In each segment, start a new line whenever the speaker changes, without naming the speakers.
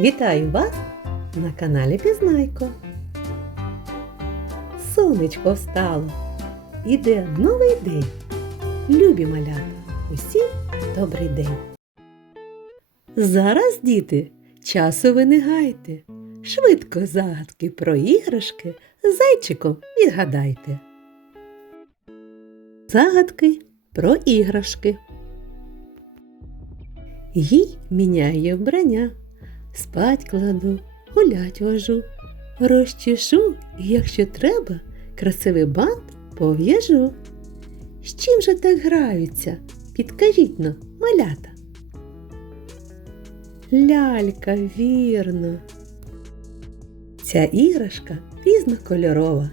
Вітаю вас на каналі Пізнайко. Сонечко встало. Іде новий день. Любі малята, усім добрий день. Зараз, діти, часу ви не гайте. Швидко загадки про іграшки зайчиком відгадайте. Загадки про іграшки. Їй міняє вбрання, спать кладу, гулять вожу, розчешу, і якщо треба, красивий бант пов'яжу. З чим же так граються? Підкажіть но, малята. Лялька, вірно. Ця іграшка різнокольорова,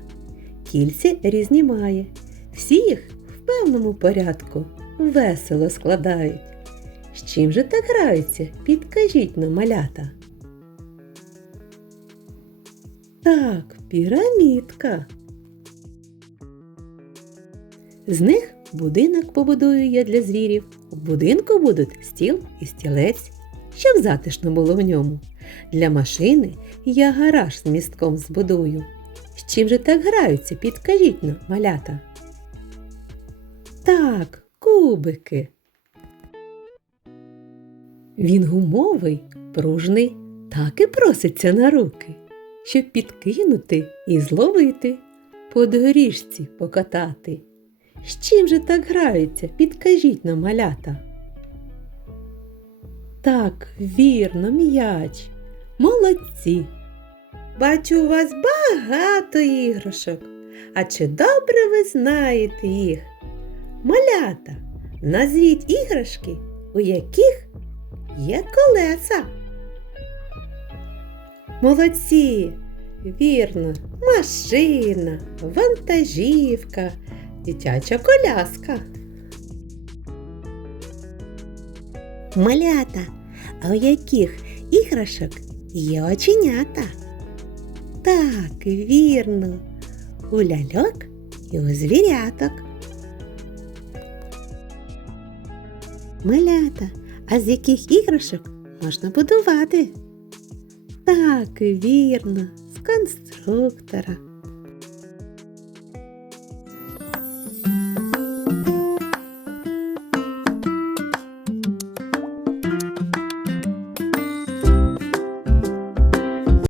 кільці різні має, всі їх в певному порядку весело складають. З чим же так граються? Підкажіть нам, малята. Так, пірамідка. З них будинок побудую я для звірів. У будинку будуть стіл і стілець, щоб затишно було в ньому. Для машини я гараж з містком збудую. З чим же так граються? Підкажіть нам, малята. Так, кубики. Він гумовий, пружний, так і проситься на руки, щоб підкинути і зловити, по доріжці покатати. З чим же так граються? Підкажіть нам, малята. Так, вірно, м'яч. Молодці. Бачу, у вас багато іграшок. А чи добре ви знаєте їх? Малята, назвіть іграшки, у яких є колеса. Молодці, вірно, машина, вантажівка, дитяча коляска. Малята, а у яких іграшок є оченята? Так, вірно, у ляльок і у звіряток. Малята, а з яких іграшок можна будувати? Так, вірно, з конструктора.